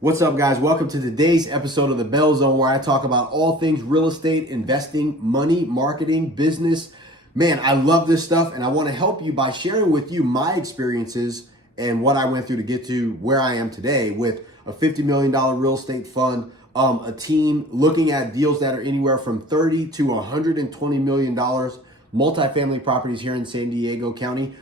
What's up, guys? Welcome to today's episode of the Bell Zone, where I talk about all things real estate, investing, money, marketing, business. Man, I love this stuff, and I want to help you by sharing with you my experiences and what I went through to get to where I am today with a $50 million real estate fund, a team looking at deals that are anywhere from $30 to $120 million, multifamily properties here in San Diego County.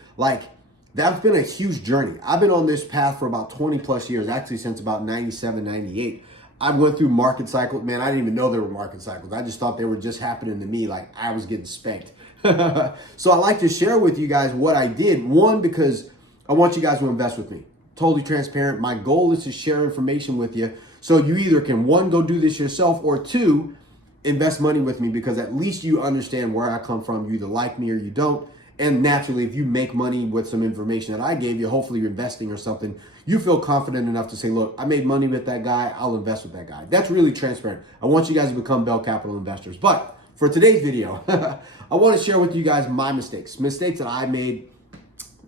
That's been a huge journey. I've been on this path for about 20 plus years, actually since about 97, 98. I went through market cycles. Man, I didn't even know there were market cycles. I just thought they were just happening to me like I was getting spanked. So I like to share with you guys what I did. One, because I want you guys to invest with me. Totally transparent. My goal is to share information with you so you either can, one, go do this yourself, or two, invest money with me, because at least you understand where I come from. You either like me or you don't. And naturally, if you make money with some information that I gave you, hopefully you're investing or something, you feel confident enough to say, look, I made money with that guy, I'll invest with that guy. That's really transparent. I want you guys to become Bell Capital investors. But for today's video, I want to share with you guys my mistakes that I made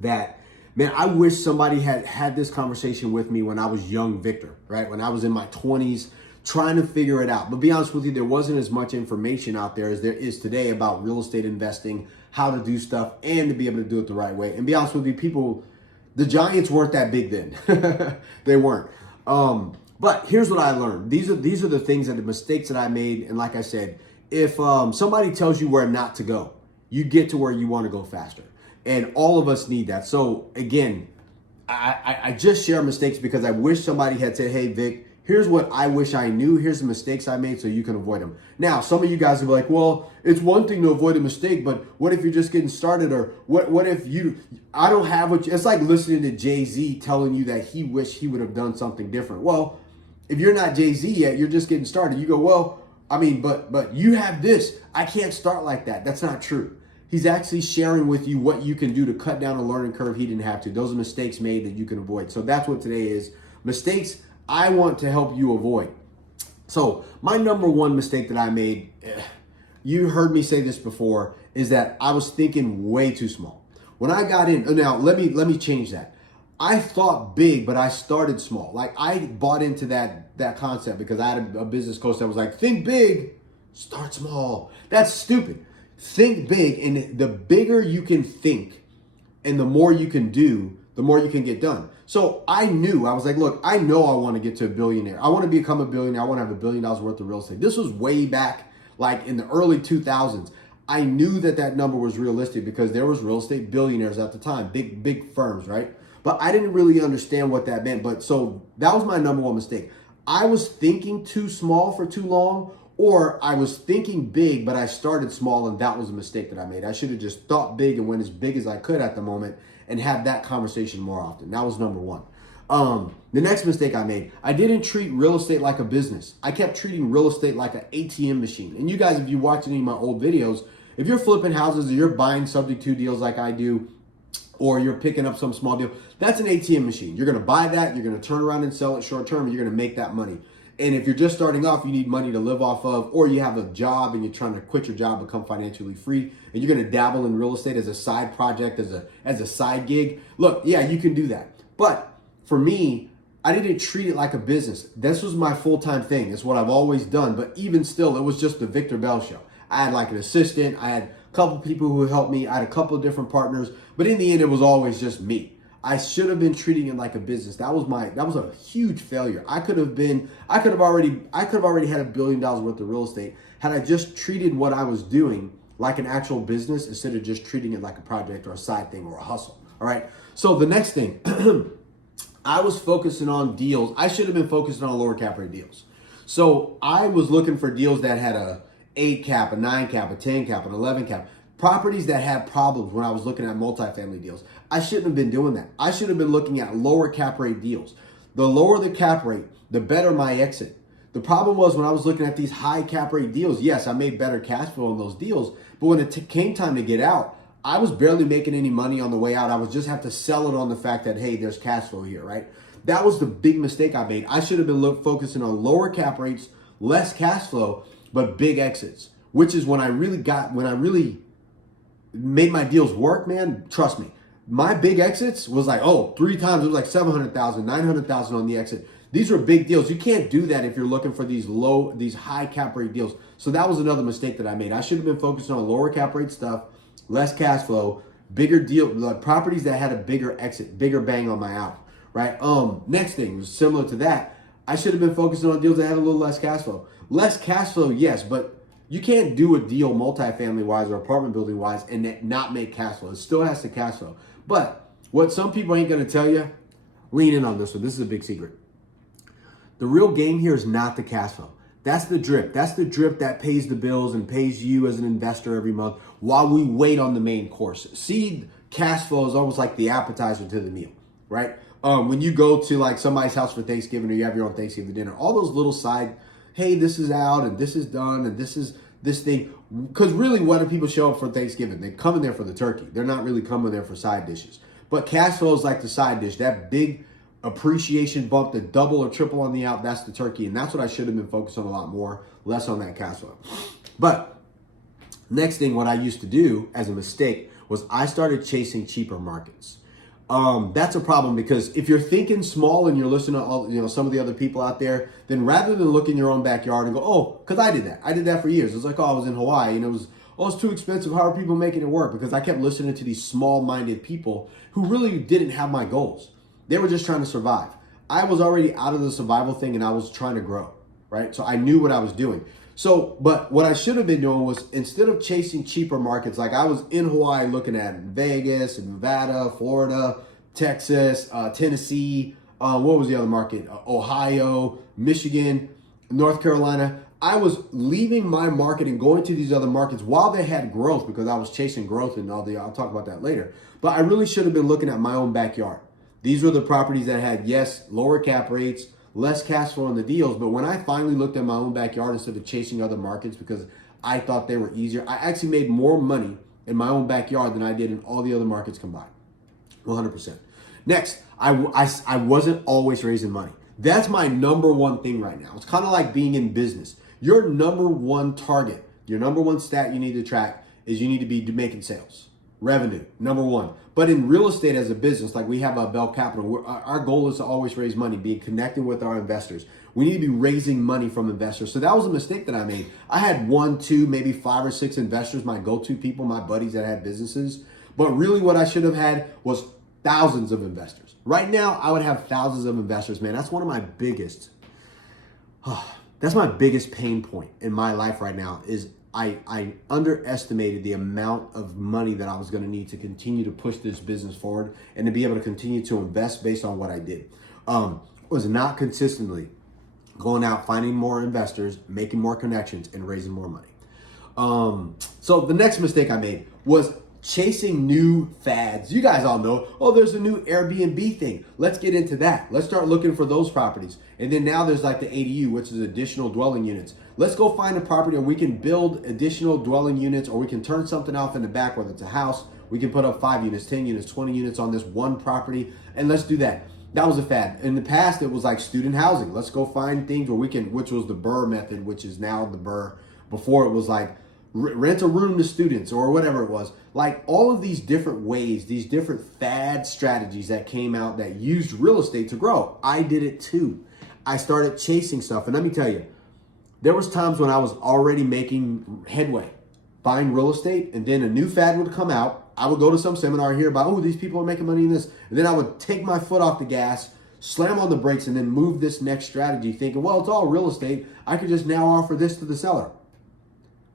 that, man, I wish somebody had this conversation with me when I was young Victor, right? When I was in my 20s, trying to figure it out. But be honest with you, there wasn't as much information out there as there is today about real estate investing, how to do stuff, and to be able to do it the right way. And be honest with you, the giants weren't that big then. They weren't. But here's what I learned. These are the things, the mistakes that I made. And like I said, if somebody tells you where not to go, you get to where you want to go faster. And all of us need that. So again, I just share mistakes because I wish somebody had said, hey, Vic, here's what I wish I knew. Here's the mistakes I made so you can avoid them. Now, some of you guys will be like, well, it's one thing to avoid a mistake, but what if you're just getting started? Or what if I don't have what it's like listening to Jay-Z telling you that he wished he would have done something different. Well, if you're not Jay-Z yet, you're just getting started. You go, well, but you have this. I can't start like that. That's not true. He's actually sharing with you what you can do to cut down a learning curve he didn't have to. Those are mistakes made that you can avoid. So that's what today is. Mistakes I want to help you avoid. So my number one mistake that I made, you heard me say this before, is that I was thinking way too small. When I got in, now let me change that. I thought big, but I started small. Like I bought into that concept because I had a business coach that was like, think big, start small. That's stupid. Think big, and the bigger you can think and the more you can do, the more you can get done. So I was like, look, I know I want to get to a billionaire. I want to become a billionaire. I want to have $1 billion worth of real estate. This was way back, like in the early 2000s. I knew that number was realistic because there was real estate billionaires at the time, big firms, right? But I didn't really understand what that meant. But so that was my number one mistake. I was thinking too small for too long, or I was thinking big, but I started small, and that was a mistake that I made. I should have just thought big and went as big as I could at the moment and have that conversation more often. That was number one. The next mistake I made, I didn't treat real estate like a business. I kept treating real estate like an ATM machine. And you guys, if you watch any of my old videos, if you're flipping houses or you're buying subject to deals like I do, or you're picking up some small deal, that's an ATM machine. You're gonna buy that, you're gonna turn around and sell it short term, and you're gonna make that money. And if you're just starting off, you need money to live off of, or you have a job and you're trying to quit your job, become financially free, and you're gonna dabble in real estate as a side project, as a side gig. Look, yeah, you can do that. But for me, I didn't treat it like a business. This was my full-time thing. It's what I've always done. But even still, it was just the Victor Bell Show. I had like an assistant. I had a couple people who helped me. I had a couple of different partners. But in the end, it was always just me. I should have been treating it like a business. That was a huge failure. I could have already had $1 billion worth of real estate had I just treated what I was doing like an actual business instead of just treating it like a project or a side thing or a hustle. All right. So the next thing, I was focusing on deals. I should have been focusing on lower cap rate deals. So I was looking for deals that had a 8 cap, a 9 cap, a 10 cap, an 11 cap. Properties that had problems when I was looking at multifamily deals. I shouldn't have been doing that. I should have been looking at lower cap rate deals. The lower the cap rate, the better my exit. The problem was when I was looking at these high cap rate deals, yes, I made better cash flow on those deals, but when it came time to get out, I was barely making any money on the way out. I would just have to sell it on the fact that, hey, there's cash flow here, right? That was the big mistake I made. I should have been focusing on lower cap rates, less cash flow, but big exits, which is when I really made my deals work, man. Trust me. My big exits was like, 3 times. It was like 700,000, 900,000 on the exit. These were big deals. You can't do that if you're looking for these high cap rate deals. So that was another mistake that I made. I should have been focusing on lower cap rate stuff, less cash flow, bigger deal, like properties that had a bigger exit, bigger bang on my out, right? Next thing was similar to that. I should have been focusing on deals that had a little less cash flow. Less cash flow, yes, but you can't do a deal multifamily wise or apartment building wise and not make cash flow. It still has to cash flow. But what some people ain't gonna tell you, lean in on this one. This is a big secret. The real game here is not the cash flow. That's the drip. That's the drip that pays the bills and pays you as an investor every month while we wait on the main course. See, cash flow is almost like the appetizer to the meal, right? When you go to like somebody's house for Thanksgiving or you have your own Thanksgiving dinner, all those little side, hey, this is out and this is done and this is this thing. Because really, what do people show up for Thanksgiving? They come in there for the turkey. They're not really coming there for side dishes. But cash flow is like the side dish, that big appreciation bump, the double or triple on the out, that's the turkey. And that's what I should have been focused on a lot more, less on that cash flow. But next thing, what I used to do as a mistake was I started chasing cheaper markets. That's a problem because if you're thinking small and you're listening to all, some of the other people out there, then rather than look in your own backyard and go, oh, because I did that. I did that for years. It was like, oh, I was in Hawaii and it was, oh, it's too expensive. How are people making it work? Because I kept listening to these small-minded people who really didn't have my goals. They were just trying to survive. I was already out of the survival thing and I was trying to grow, right? So I knew what I was doing. So, but what I should have been doing was instead of chasing cheaper markets, like I was in Hawaii looking at Vegas, Nevada, Florida, Texas, Tennessee, what was the other market? Ohio, Michigan, North Carolina. I was leaving my market and going to these other markets while they had growth because I was chasing growth and I'll talk about that later. But I really should have been looking at my own backyard. These were the properties that had, yes, lower cap rates, less cash flow on the deals. But when I finally looked at my own backyard instead of chasing other markets because I thought they were easier, I actually made more money in my own backyard than I did in all the other markets combined. 100%. Next, I wasn't always raising money. That's my number one thing right now. It's kind of like being in business. Your number one target, your number one stat you need to track is you need to be making sales. Revenue, number one. But in real estate as a business, like we have a Bell Capital, our goal is to always raise money, be connecting with our investors. We need to be raising money from investors. So that was a mistake that I made. I had 1, 2, maybe 5 or 6 investors, my go-to people, my buddies that had businesses. But really what I should have had was thousands of investors. Right now, I would have thousands of investors, man. That's one of my biggest, that's my biggest pain point in my life right now is I underestimated the amount of money that I was going to need to continue to push this business forward and to be able to continue to invest based on what I did. Was not consistently going out, finding more investors, making more connections, and raising more money. So the next mistake I made was chasing new fads. You guys all know, oh, there's a new Airbnb thing. Let's get into that. Let's start looking for those properties. And then now there's like the ADU, which is additional dwelling units. Let's go find a property where we can build additional dwelling units or we can turn something off in the back, whether it's a house. We can put up 5 units, 10 units, 20 units on this one property. And let's do that. That was a fad. In the past, it was like student housing. Let's go find things where we can, which was the BRRRR method, which is now the BRRRR. Before it was like rent a room to students or whatever it was. Like all of these different ways, these different fad strategies that came out that used real estate to grow. I did it too. I started chasing stuff. And let me tell you, there was times when I was already making headway, buying real estate, and then a new fad would come out. I would go to some seminar here about, oh, these people are making money in this. And then I would take my foot off the gas, slam on the brakes, and then move this next strategy thinking, well, it's all real estate. I could just now offer this to the seller.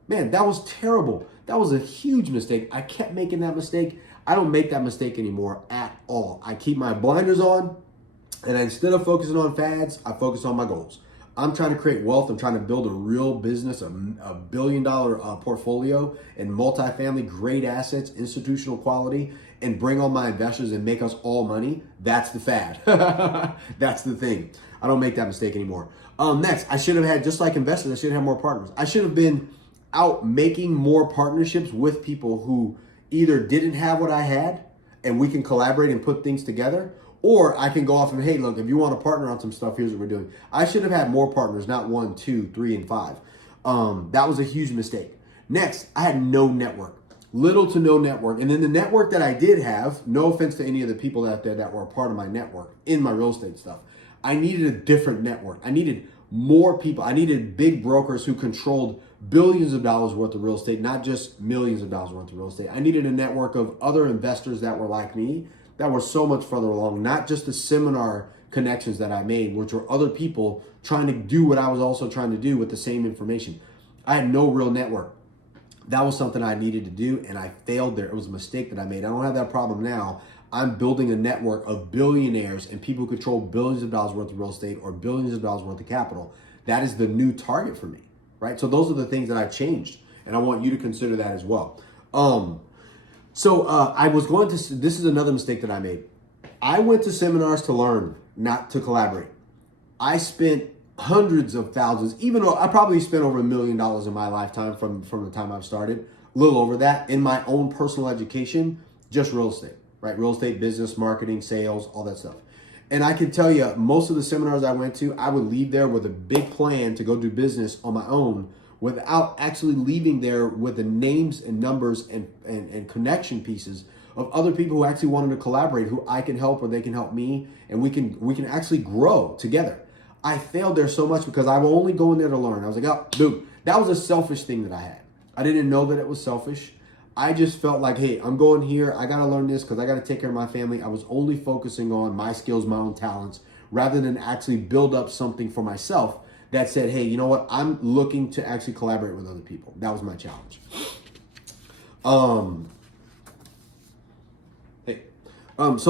Man, that was terrible. That was a huge mistake. I kept making that mistake. I don't make that mistake anymore at all. I keep my blinders on, and instead of focusing on fads, I focus on my goals. I'm trying to create wealth. I'm trying to build a real business, a $1 billion portfolio in multifamily, great assets, institutional quality, and bring on my investors and make us all money. That's the fad. That's the thing. I don't make that mistake anymore. Next, I should have had, just like investors, I should have more partners. I should have been out making more partnerships with people who either didn't have what I had and we can collaborate and put things together, or I can go off and, hey, look, if you want to partner on some stuff, here's what we're doing. I should have had more partners, not 1, 2, 3, and 5. That was a huge mistake. Next, I had no network, little to no network. And then the network that I did have, no offense to any of the people out there that were a part of my network in my real estate stuff, I needed a different network. I needed more people. I needed big brokers who controlled billions of dollars worth of real estate, not just millions of dollars worth of real estate. I needed a network of other investors that were like me, that were so much further along, not just the seminar connections that I made, which were other people trying to do what I was also trying to do with the same information. I had no real network. That was something I needed to do, and I failed there. It was a mistake that I made. I don't have that problem now. I'm building a network of billionaires and people who control billions of dollars worth of real estate or billions of dollars worth of capital. That is the new target for me, right? So those are the things that I've changed, and I want you to consider that as well. I was going to, this is another mistake that I made. I went to seminars to learn, not to collaborate. I spent hundreds of thousands, even though I probably spent over $1 million in my lifetime from the time I've started, a little over that, in my own personal education, just real estate, right? Real estate, business, marketing, sales, all that stuff. And I can tell you, most of the seminars I went to, I would leave there with a big plan to go do business on my own without actually leaving there with the names and numbers and connection pieces of other people who actually wanted to collaborate, who I can help or they can help me, and we can actually grow together. I failed there so much because I was only going there to learn. I was like, oh, dude, that was a selfish thing that I had. I didn't know that it was selfish. I just felt like, hey, I'm going here. I got to learn this because I got to take care of my family. I was only focusing on my skills, my own talents, rather than actually build up something for myself that said, hey, you know what? I'm looking to actually collaborate with other people. That was my challenge. So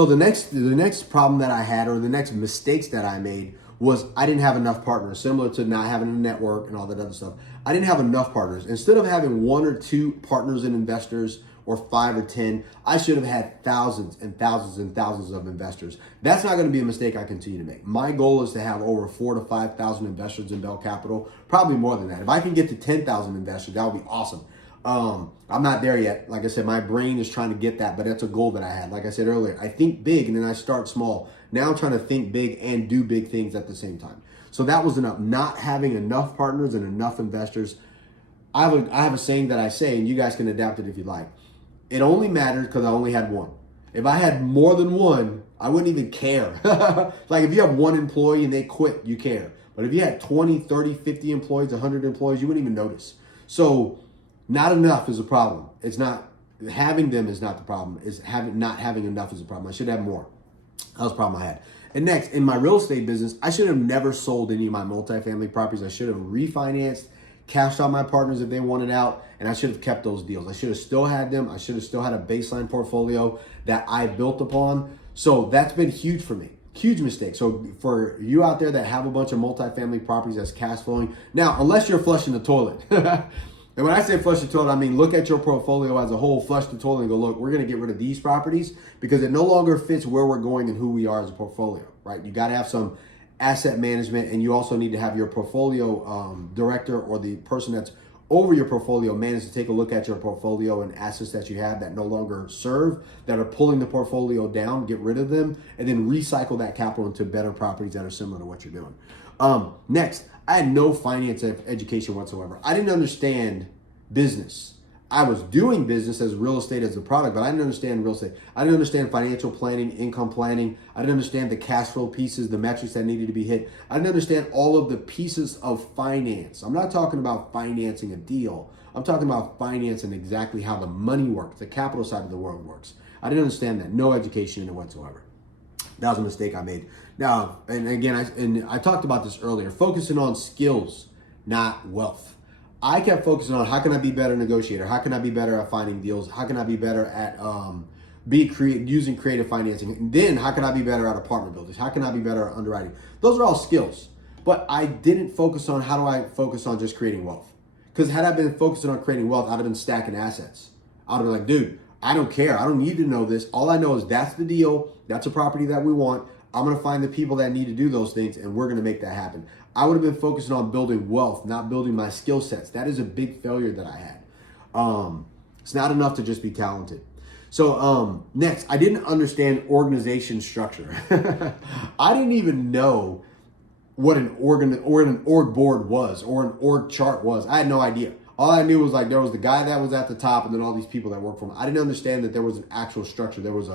the next problem that I had, or the next mistakes that I made, was I didn't have enough partners, similar to not having a network and all that other stuff. I didn't have enough partners. Instead of having 1 or 2 partners and investors, or 5 or 10, I should have had thousands and thousands and thousands of investors. That's not going to be a mistake I continue to make. My goal is to have over 4,000 to 5,000 investors in Bell Capital, probably more than that. If I can get to 10,000 investors, that would be awesome. I'm not there yet. Like I said, my brain is trying to get that, but that's a goal that I had. Like I said earlier, I think big and then I start small. Now I'm trying to think big and do big things at the same time. So that was enough. Not having enough partners and enough investors. I have a saying that I say, and you guys can adapt it if you like. It only matters because I only had one. If I had more than one, I wouldn't even care. Like if you have 1 employee and they quit, you care. But if you had 20, 30, 50 employees, 100 employees, you wouldn't even notice. So not enough is a problem. It's not, having them is not the problem. It's not having enough is a problem. I should have more. That was the problem I had. And next, in my real estate business, I should have never sold any of my multifamily properties. I should have refinanced, cashed out my partners if they wanted out, and I should have kept those deals. I should have still had them. I should have still had a baseline portfolio that I built upon. So that's been huge for me. Huge mistake. So for you out there that have a bunch of multifamily properties that's cash flowing, now, unless you're flushing the toilet, and when I say flush the toilet, I mean look at your portfolio as a whole, flush the toilet and go, look, we're going to get rid of these properties because it no longer fits where we're going and who we are as a portfolio, right? You got to have some asset management, and you also need to have your portfolio director or the person that's over your portfolio manage to take a look at your portfolio and assets that you have that no longer serve, that are pulling the portfolio down, get rid of them, and then recycle that capital into better properties that are similar to what you're doing. Next, I had no finance education whatsoever. I didn't understand business. I was doing business as real estate as a product, but I didn't understand real estate. I didn't understand financial planning, income planning. I didn't understand the cash flow pieces, the metrics that needed to be hit. I didn't understand all of the pieces of finance. I'm not talking about financing a deal. I'm talking about finance and exactly how the money works, the capital side of the world works. I didn't understand that. No education in it whatsoever. That was a mistake I made. Now, and again, I talked about this earlier, focusing on skills, not wealth. I kept focusing on how can I be better negotiator? How can I be better at finding deals? How can I be better at using creative financing? And then how can I be better at apartment buildings? How can I be better at underwriting? Those are all skills. But I didn't focus on how do I focus on just creating wealth? Because had I been focusing on creating wealth, I'd have been stacking assets. I'd have been like, dude, I don't care. I don't need to know this. All I know is that's the deal. That's a property that we want. I'm going to find the people that need to do those things, and we're going to make that happen. I would have been focusing on building wealth, not building my skill sets. That is a big failure that I had. It's not enough to just be talented. So next, I didn't understand organization structure. I didn't even know what an org board was or an org chart was. I had no idea. All I knew was like there was the guy that was at the top and then all these people that worked for him. I didn't understand that there was an actual structure. There was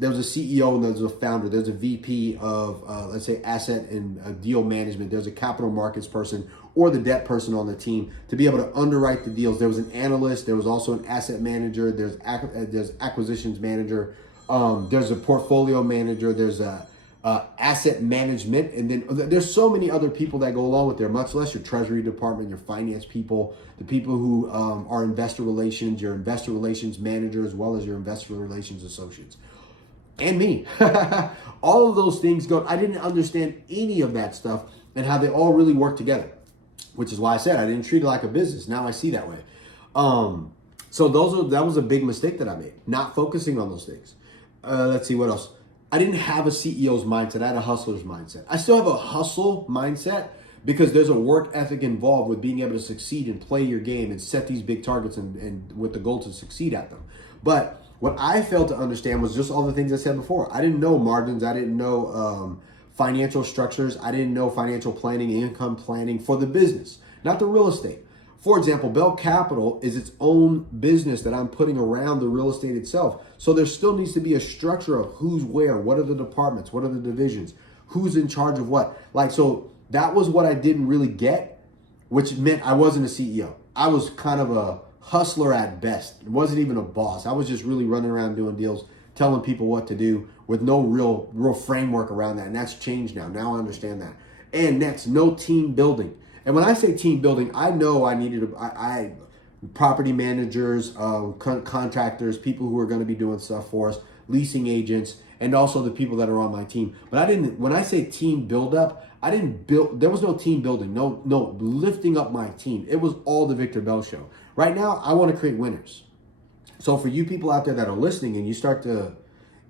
there was a CEO and there's a founder. There's a VP of, let's say, asset and deal management. There's a capital markets person or the debt person on the team to be able to underwrite the deals. There was an analyst. There was also an asset manager. There's acquisitions manager. There's a portfolio manager. There's a asset management, and then there's so many other people that go along with there, much less your treasury department, your finance people, the people who are investor relations, your investor relations manager, as well as your investor relations associates, and me. All of those things go. I didn't understand any of that stuff and how they all really work together, which is why I said I didn't treat it like a business. Now I see that way. So that was a big mistake that I made, not focusing on those things. Let's see what else. I didn't have a CEO's mindset. I had a hustler's mindset. I still have a hustle mindset because there's a work ethic involved with being able to succeed and play your game and set these big targets and with the goal to succeed at them. But what I failed to understand was just all the things I said before. I didn't know margins. I didn't know financial structures. I didn't know financial planning, income planning for the business, not the real estate. For example, Bell Capital is its own business that I'm putting around the real estate itself. So there still needs to be a structure of who's where, what are the departments, what are the divisions, who's in charge of what. So that was what I didn't really get, which meant I wasn't a CEO. I was kind of a hustler at best. It wasn't even a boss. I was just really running around doing deals, telling people what to do with no real framework around that. And that's changed now. Now I understand that. And next, no team building. And when I say team building, I know I needed property managers, contractors, people who are going to be doing stuff for us, leasing agents, and also the people that are on my team. But when I say team build up, there was no team building, no lifting up my team. It was all the Victor Bell Show. Right now, I want to create winners. So for you people out there that are listening and you start to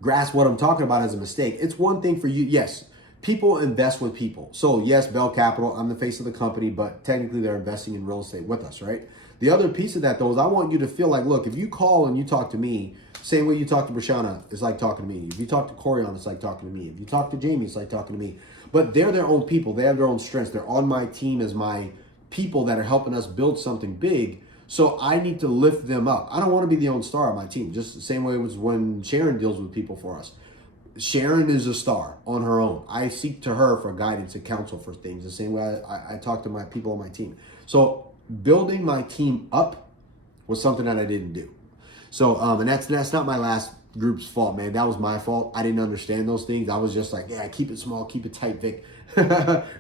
grasp what I'm talking about as a mistake, it's one thing for you. Yes. People invest with people. So yes, Bell Capital, I'm the face of the company, but technically they're investing in real estate with us, right? The other piece of that though is I want you to feel like, look, if you call and you talk to me, same way you talk to Brashana, it's like talking to me. If you talk to Corion, it's like talking to me. If you talk to Jamie, it's like talking to me. But they're their own people. They have their own strengths. They're on my team as my people that are helping us build something big. So I need to lift them up. I don't want to be the only star on my team. Just the same way it was when Sharon deals with people for us. Sharon is a star on her own. I seek to her for guidance and counsel for things, the same way I talk to my people on my team. So building my team up was something that I didn't do. So, and that's not my last group's fault, man. That was my fault. I didn't understand those things. I was just like, yeah, keep it small, keep it tight, Vic.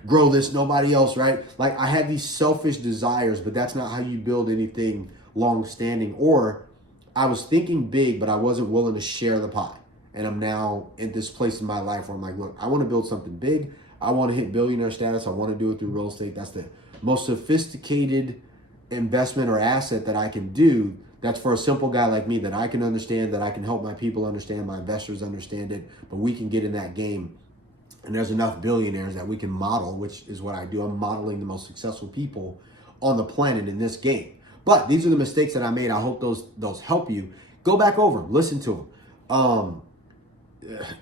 Grow this, nobody else, right? Like I had these selfish desires, but that's not how you build anything long-standing. Or I was thinking big, but I wasn't willing to share the pie. And I'm now in this place in my life where I'm like, look, I want to build something big. I want to hit billionaire status. I want to do it through real estate. That's the most sophisticated investment or asset that I can do. That's for a simple guy like me that I can understand, that I can help my people understand, my investors understand it, but we can get in that game. And there's enough billionaires that we can model, which is what I do. I'm modeling the most successful people on the planet in this game. But these are the mistakes that I made. I hope those help you. Go back over them, listen to them.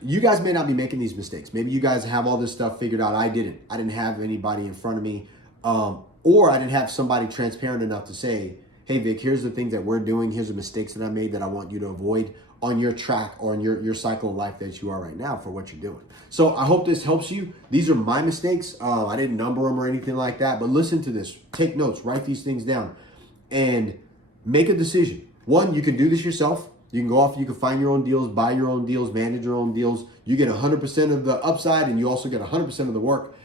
You guys may not be making these mistakes. Maybe you guys have all this stuff figured out. I didn't have anybody in front of me, or I didn't have somebody transparent enough to say, hey Vic, here's the things that we're doing. Here's the mistakes that I made that I want you to avoid on your track or on your cycle of life that you are right now for what you're doing. So I hope this helps you. These are my mistakes. I didn't number them or anything like that, but listen to this, take notes, write these things down and make a decision. One, you can do this yourself. You can go off, you can find your own deals, buy your own deals, manage your own deals. You get 100% of the upside and you also get 100% of the work,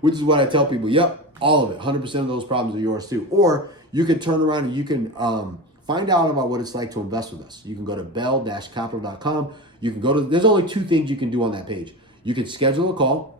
which is what I tell people. Yep, all of it. 100% of those problems are yours too. Or you can turn around and you can find out about what it's like to invest with us. You can go to bell-capital.com. You can go to, there's only two things you can do on that page. You can schedule a call,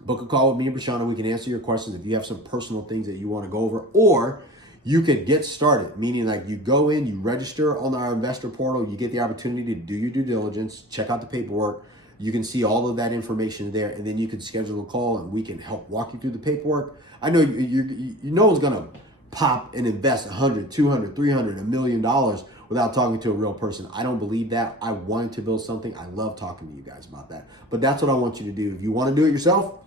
book a call with me and Brashana. We can answer your questions if you have some personal things that you want to go over, or you could get started, meaning like you go in, you register on our investor portal, you get the opportunity to do your due diligence, check out the paperwork. You can see all of that information there, and then you can schedule a call and we can help walk you through the paperwork. I know you no one's gonna pop and invest 100, 200, 300, $1 million without talking to a real person. I don't believe that. I wanted to build something. I love talking to you guys about that. But that's what I want you to do. If you want to do it yourself,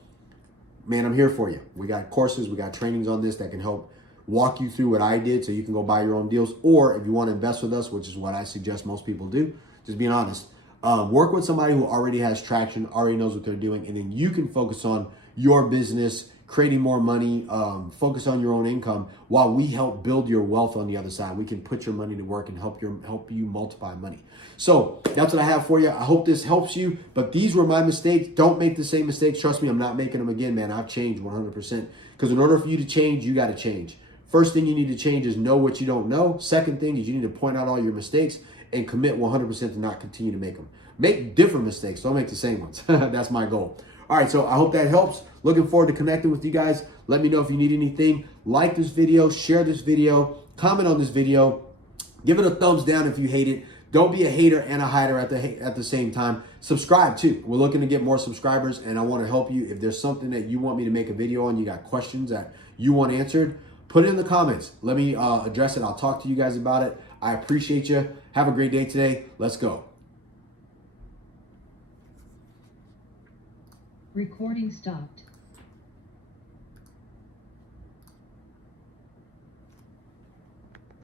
man, I'm here for you. We got courses, we got trainings on this that can help walk you through what I did so you can go buy your own deals. Or if you want to invest with us, which is what I suggest most people do, just being honest, Work with somebody who already has traction, already knows what they're doing, and then you can focus on your business, creating more money, focus on your own income while we help build your wealth on the other side. We can put your money to work and help you multiply money. So that's what I have for you. I hope this helps you, but these were my mistakes. Don't make the same mistakes. Trust me, I'm not making them again, man. I've changed 100%, because in order for you to change, you got to change. First thing you need to change is know what you don't know. Second thing is you need to point out all your mistakes and commit 100% to not continue to make them. Make different mistakes. Don't make the same ones. That's my goal. All right, so I hope that helps. Looking forward to connecting with you guys. Let me know if you need anything. Like this video, share this video, comment on this video, give it a thumbs down if you hate it. Don't be a hater and a hider at the same time. Subscribe too. We're looking to get more subscribers, and I want to help you. If there's something that you want me to make a video on, you got questions that you want answered, put it in the comments. Let me address it. I'll talk to you guys about it. I appreciate you. Have a great day today. Let's go. Recording stopped.